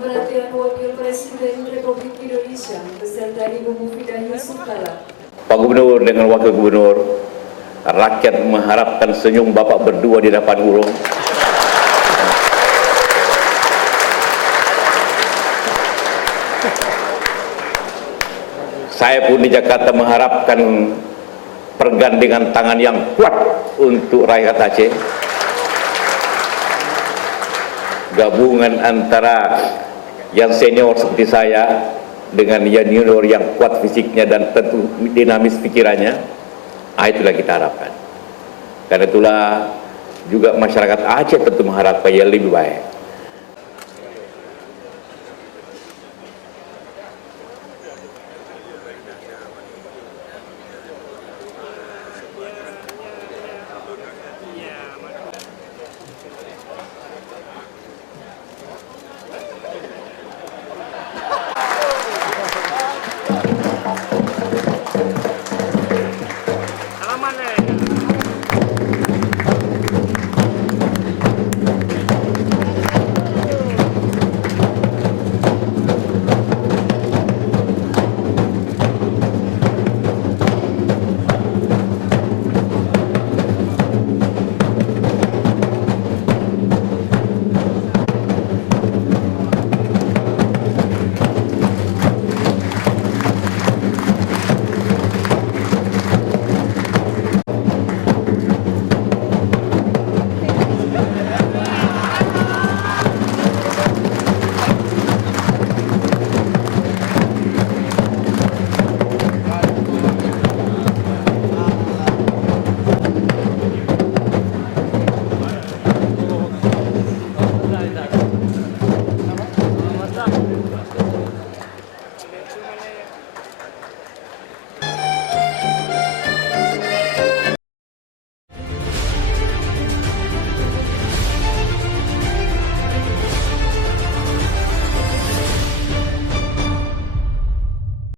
Perhatian Wakil Presiden Republik Indonesia beserta Ibu Mufidah Yusuf Kala. Pak Gubernur dengan Wakil Gubernur, rakyat mengharapkan senyum Bapak berdua di depan urung. Saya pun di Jakarta mengharapkan pergandengan tangan yang kuat untuk rakyat Aceh. Gabungan antara yang senior seperti saya dengan yang junior yang kuat fisiknya dan tentu dinamis pikirannya, itulah kita harapkan. Karena itulah juga masyarakat Aceh tentu mengharapkan yang lebih baik.